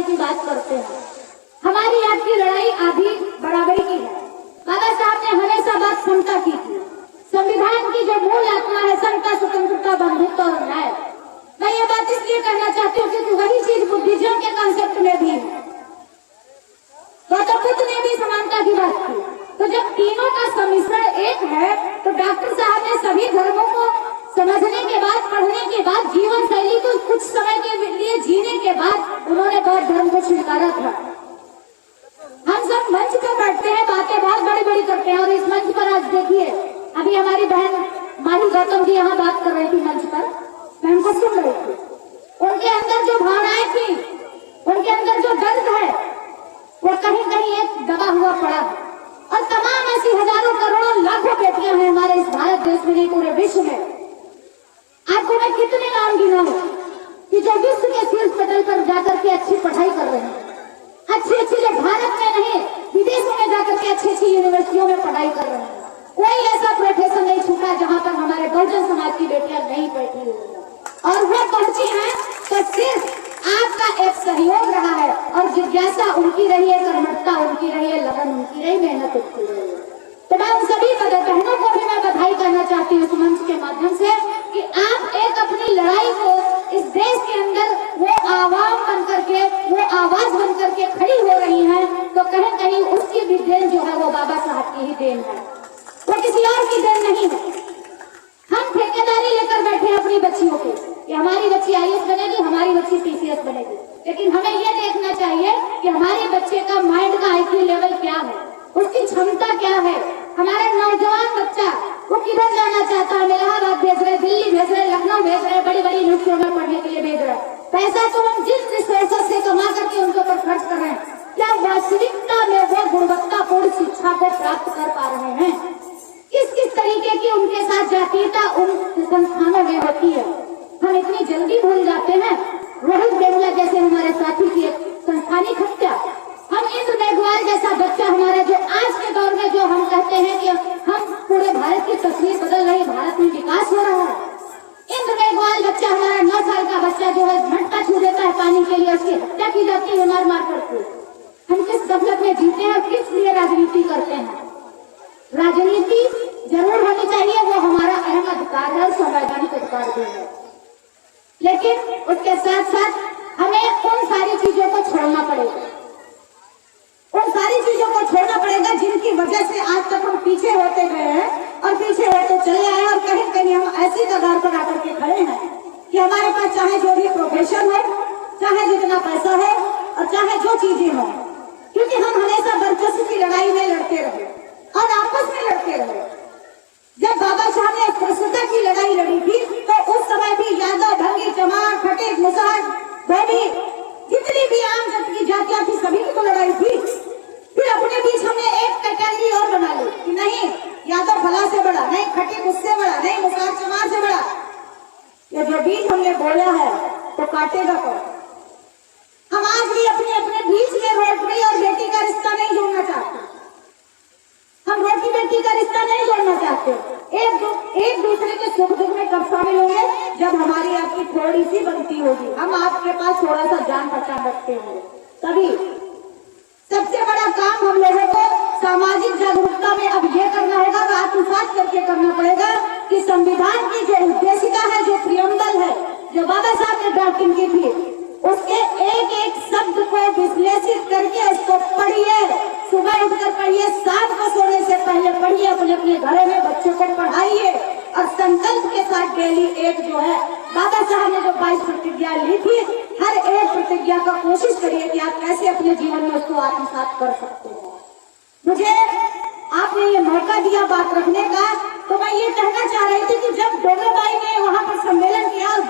करने की बात करते हैं। हमारी आपकी लड़ाई आधी बराबरी की है। बाबा साहब ने हमेशा बात समता की थी। संविधान की जो मूल आत्मा है समता, स्वतंत्रता, बंधुत्व और न्याय। मैं ये बात इसलिए कहना चाहती हूँ क्योंकि वही चीज बुद्धिज्म के कॉन्सेप्ट में भी है। गौतम बुद्ध ने भी समानता की बात की। तो जब तीनों का सम्मिश्रण एक है तो डॉक्टर साहब ने सभी धर्मों को समझने के बाद, पढ़ने के बाद, जीवन शैली को कुछ समय के लिए जीने के बाद उन्होंने बौद्ध धर्म को स्वीकारा था। हम सब मंच पर बैठते हैं, बातें बहुत बड़ी बड़ी करते हैं और इस मंच पर आज देखिए अभी हमारी बहन माही गौतम जी यहाँ बात कर रही थी मंच पर, मैं उनको सुन रही थी। उनके अंदर जो भावनाएं थी, उनके अंदर जो दर्द है वो कहीं कहीं एक दबा हुआ पड़ा है। और तमाम ऐसी हजारों करोड़ों लाखों बेटियां हैं हमारे इस भारत देश में, नहीं पूरे विश्व में। आपको मैं कितने नाम गिनाऊं कि जो विश्व के शीर्ष पटल पर जाकर के अच्छी पढ़ाई कर रहे हैं, अच्छी जो भारत में नहीं विदेशों में जाकर के अच्छी यूनिवर्सिटियों में पढ़ाई कर रहे हैं। कोई ऐसा प्रोफेशन नहीं छूटा जहां पर हमारे बहुजन समाज की बेटियां नहीं बैठी हुई और वो पहुंची हैं तो सिर्फ आपका एक सहयोग रहा है और जिज्ञासा उनकी रही है, कर्मठता उनकी रही है, लगन उनकी रही, मेहनत उनकी रही है। तो मैं उन सभी बहनों को भी मैं बधाई कहना चाहती हूँ इस मंच के माध्यम से कि आप एक अपनी लड़ाई को इस देश के अंदर वो आवाम बन करके, वो आवाज बन करके खड़ी हो रही है। तो कहीं कहीं उसकी भी देन जो है वो बाबा साहब की ही देन है, वो किसी और की देन नहीं है। हम ठेकेदारी लेकर बैठे हैं अपनी बच्चियों की कि हमारी बच्ची IAS बनेगी, हमारी बच्ची PCS बनेगी, लेकिन हमें ये देखना चाहिए कि हमारे बच्चे का माइंड का IQ लेवल क्या है, उसकी क्षमता क्या है। हमारा नौजवान बच्चा वो किधर जाना चाहता है, इलाहाबाद भेज रहे, दिल्ली भेज रहे, लखनऊ भेज रहे, बड़ी बड़ी यूनिवर्सिटियों में पढ़ने के लिए भेज रहे। पैसा तो हम जिस रिसोर्सेस से कमा करके उनके ऊपर खर्च कर रहे हैं, क्या वास्तविकता में वो गुणवत्तापूर्ण शिक्षा को प्राप्त कर पा रहे हैं? किस तरीके की उनके साथ जातीयता उन संस्थानों में होती है, हम इतनी जल्दी भूल जाते हैं। रोहित बेमला जैसे हमारे साथी की एक संस्थानिक हत्या, हम इंद्र मेघवाल जैसा बच्चा हमारा जो आज के दौर में जो हम कहते हैं कि हम पूरे भारत की तस्वीर बदल रही, भारत में विकास हो रहा है। इंद्र मेघवाल बच्चा हमारा 9 साल का बच्चा जो है मटका छू देता है पानी के लिए, उसकी हत्या की जाती है मार मार करके। हम किस गफलत में जीते हैं, किस लिए राजनीति करते हैं? राजनीति जरूर होनी चाहिए, वो हमारा अहम अधिकार है, संवैधानिक अधिकार भी है, लेकिन उसके साथ साथ हमें उन सारी चीजों को छोड़ना पड़ेगा, उन सारी चीजों को छोड़ना पड़ेगा जिनकी वजह से आज तक हम पीछे होते गए हैं और पीछे होते चले आए और कहीं कहीं हम ऐसी कगार पर आकर के खड़े हैं कि हमारे पास चाहे जो भी प्रोफेशन हो, चाहे जितना पैसा है और चाहे जो चीजें हो, क्योंकि हम हमेशा वर्चस्व की लड़ाई में लड़ते रहे और आपस में लड़ते रहे। जब बाबा साहब ने अस्पृश्यता की लड़ाई लड़ी थी तो उस समय भी यादव, भंगी, चमार, खटीक, मुसहर, धोबी, जितनी भी आम जाति की जातियां थी सभी की तो लड़ाई थी। फिर अपने बीच हमने एक कैटेगरी और बना ली कि नहीं यादव फला से बड़ा, नहीं खटीक उससे बड़ा, नहीं मुसहर चमार से बड़ा। ये जो बीच हमने बोला है तो काटेगा कौन? हम आज भी अपने अपने बीच में रोटी और बेटी का रिश्ता नहीं जोड़ना चाहते, हम रोटी बेटी का रिश्ता नहीं जोड़ना चाहते। एक दूसरे के सुख दुख में कब शामिल होंगे? जब हमारी आपकी थोड़ी सी बनती होगी, हम आपके पास थोड़ा सा जान पहचान रखते होंगे, तभी। सबसे बड़ा काम हम लोगों को सामाजिक जागरूकता में अब ये करना होगा, आत्मसात करके करना पड़ेगा कि संविधान की जो उद्देशिका है, जो प्रियम्बल है, जो बाबा साहब ने ड्राफ्टिंग की थी, उसके एक एक शब्द को विश्लेषित करके उसको पढ़िए, सुबह उठकर पढ़िए, शाम को सोने से पहले पढ़िए, अपने अपने घरों में बच्चों को पढ़ाइए और संकल्प के साथ डेली एक जो है बाबा साहब ने जो 22 प्रतिज्ञा ली थी, हर एक प्रतिज्ञा का कोशिश करिए कि आप कैसे अपने जीवन में उसको आत्मसात कर सकते हैं। मुझे आपने ये मौका दिया बात रखने का, तो मैं ये कहना चाह रही थी कि जब डोगरबाई ने वहाँ पर सम्मेलन किया और